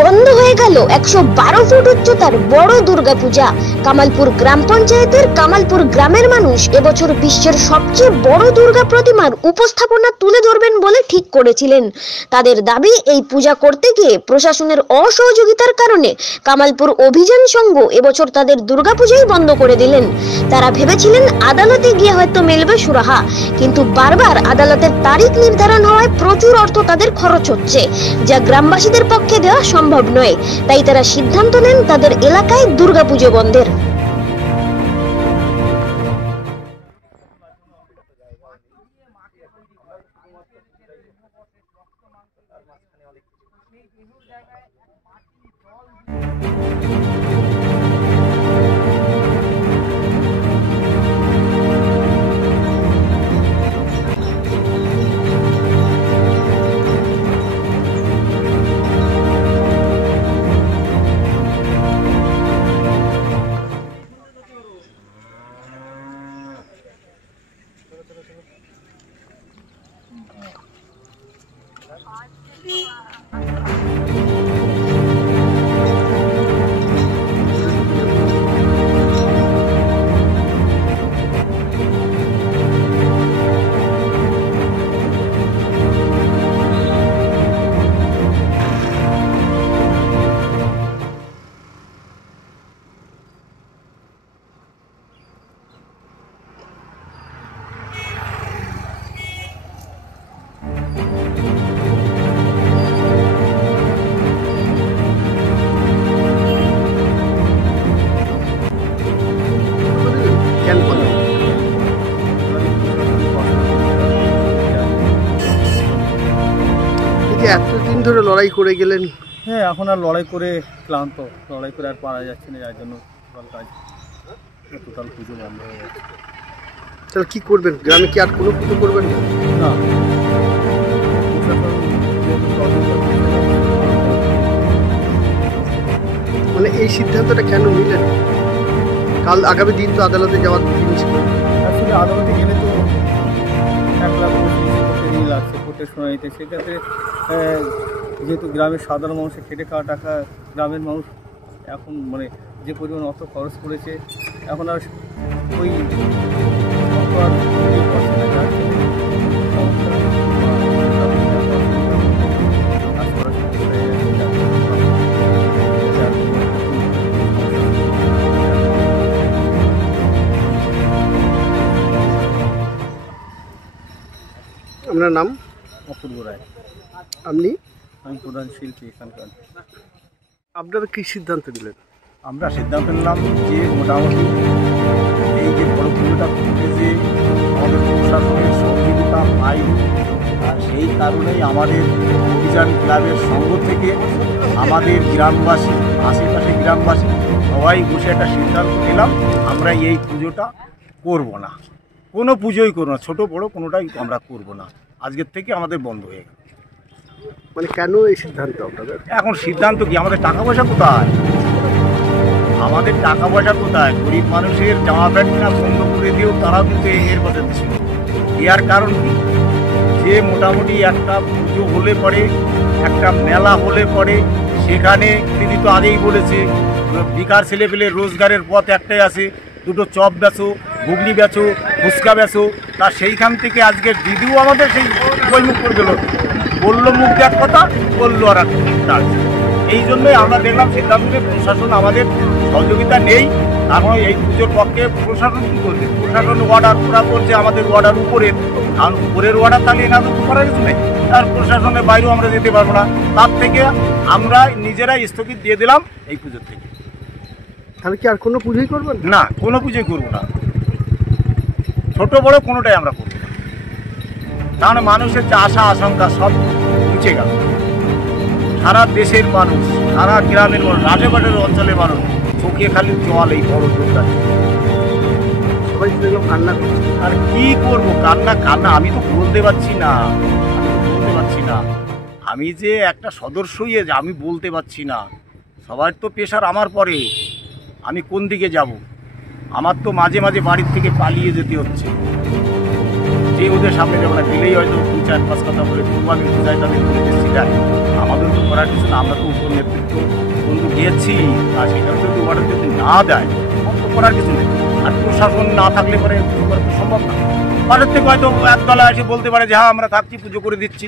বন্ধ হয়ে গেল 112 ফুট উচ্চতার বড় দুর্গাপূজা। কামালপুর গ্রাম পঞ্চায়েতের কামালপুর গ্রামের মানুষ এবছর বিশ্বের সবচেয়ে বড় দুর্গা প্রতিমার উপস্থাপনা তুলে ধরবেন বলে ঠিক করেছিলেন। তাদের দাবি, এই পূজা করতে গিয়ে প্রশাসনের অসহযোগিতার কারণে কামালপুর অভিযান সংঘ এবছর তাদের দুর্গাপূজাই বন্ধ করে দিলেন। তারা ভেবেছিলেন আদালতে গিয়ে হয়তো মিলবে সুরাহা, কিন্তু বারবার আদালতের তারিখ নির্ধারণ হওয়ায় প্রচুর অর্থ তাদের খরচ হচ্ছে, যা গ্রামবাসীদের পক্ষে দেওয়া সম্ভব নয়। তাই তারা সিদ্ধান্ত নেন তাদের এলাকায় দুর্গাপুজো বন্ধের। এতদিন ধরে লড়াই করে গেলেন। হ্যাঁ, এখন আর লড়াই করে ক্লান্ত, লড়াই করে আর পারা যাচ্ছে না, যার জন্য টোটাল পুজো বন্ধ হয়ে যাচ্ছে। তাহলে কি করবেন? গ্রামে কি আর কোনো পুজো করবেন না? না, মানে এই সিদ্ধান্তটা কেন নিলেন? কাল আগামী দিন তো আদালতে যাওয়ার দিন ছিল। আসলে আদালতে গেলে তো 1,25,000 দিন লাগছে কোর্টে শুনানিতে। সেক্ষেত্রে যেহেতু গ্রামের সাধারণ মানুষের খেটে খাওয়া টাকা, গ্রামের মানুষ এখন মানে যে পরিমাণ অর্থ খরচ করেছে, এখন আর ওই অর্থ আর করছে না। যার আপনার নাম? অপূর্ব রায়। আপনি? আমি প্রধান শিল্পী এখানকার। আপনারা কি সিদ্ধান্ত দিলেন? আমরা সিদ্ধান্ত নিলাম যে মোটামুটি এই যে বড় পুজোটা করতে যে আমাদের প্রশাসনের সহযোগিতা পাই, আর সেই কারণেই আমাদের অভিযান ক্লাবের সঙ্গ থেকে আমাদের গ্রামবাসী, আশেপাশে গ্রামবাসী সবাই বসে একটা সিদ্ধান্ত নিলাম, আমরা এই পুজোটা করব না, কোনো পুজোই করবো না, ছোটো বড়ো কোনোটাই আমরা করব না। আজকের থেকে আমাদের বন্ধ হয়ে গেল। মানে কেন এই সিদ্ধান্ত আপনাদের? এখন সিদ্ধান্ত কি, আমাদের টাকা পয়সা কোথায়? আমাদের টাকা পয়সা কোথায়? গরিব মানুষের জামা প্যান্ট কিনা বন্ধ করে দিয়েও তারাও কিন্তু এর কথা ছিল। এর কারণ কি, যে মোটামুটি একটা পুজো হলে পরে, একটা মেলা হলে পরে, সেখানে দিদি তো আগেই বলেছে বেকার ছেলেপেলে রোজগারের পথ একটাই আছে, দুটো চপ বেচো, ঘুগনি বেচো, ফুচকা বেচো। তা সেইখান থেকে আজকে দিদিও আমাদের সেই বইমুখ করে দিল, বললো মুখ এক কথা, বললো আর একটা। এই জন্যই আমরা দেখলাম সিদ্ধান্তে প্রশাসন আমাদের সহযোগিতা নেই। কারণ এই পুজোর পক্ষে প্রশাসন কী করবে? প্রশাসন অর্ডার করা করছে আমাদের অর্ডার উপরের, কারণ উপরের অর্ডার তাহলে এনাদের তো করার কিছু নেই। তার প্রশাসনের বাইরেও আমরা যেতে পারবো না। তার থেকে আমরা নিজেরাই স্থগিত দিয়ে দিলাম এই পুজোর থেকে। তাহলে কি আর কোনো পুজোই করবেন না? কোনো পুজোই করবো না, ছোট বড় কোনোটাই আমরা করবো না। কারণ মানুষের যে আশা আশঙ্কা সব মুছে গেল। সারা দেশের মানুষ, সারা গ্রামের মানুষ, আশেপাশের অঞ্চলের মানুষ চোখে খালি জল এই বড় দুর্গা। সবাই কান্না করছে। আর কি করবো? কান্না কান্না আমি তো বলতে পারছি না, আমি যে একটা সদস্যই আমি বলতে পারছি না। সবার তো প্রেশার আমার পরে, আমি কোন দিকে যাব? আমার তো মাঝে মাঝে বাড়ির থেকে পালিয়ে যেতে হচ্ছে। যে ওদের সামনে যাবো না, গেলেই হয়তো 2-4-5 কথা বলে তবু আমি বুঝাই তাদের বলে দিচ্ছি না, আমাদের তো করার কিছু না, আমরা তো উপর নেতৃত্ব বন্ধু গিয়েছি, আর সেখানে যদি অর্ডার যদি না দেয় তো করার কিছু নেই। আর প্রশাসন না থাকলে পরে পুজো করা তো সম্ভব না। বাজার থেকে হয়তো একতলা এসে বলতে পারে যে হ্যাঁ আমরা থাকছি, পুজো করে দিচ্ছি,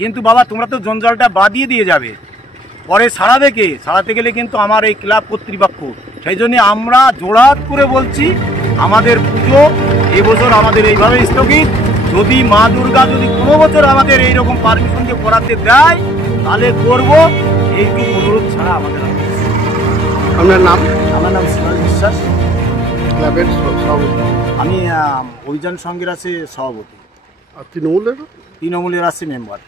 কিন্তু বাবা তোমরা তো জঞ্জালটা বাদিয়ে দিয়ে যাবে, পরে সারাবে কে? সারাতে গেলে কিন্তু আমার এই ক্লাব কর্তৃপক্ষ। সেই জন্য আমরা জোড়াত করে বলছি আমাদের পুজো এবছর আমাদের এইভাবে স্থগিত। যদি মা দুর্গা যদি কোনো বছর আমাদের এইরকম পারমিশন দিয়ে করাতে দেয় তাহলে করবো, এইটুকু অনুরোধ ছাড়া আমাদের আর কিছু নেই। আপনার নাম? আমার নাম সিরাজ বিশ্বাস, ক্লাবের সভাপতি। আমি অভিযান সংঘের আছে সভাপতি, আর তৃণমূলের? তৃণমূলের আছে মেম্বার।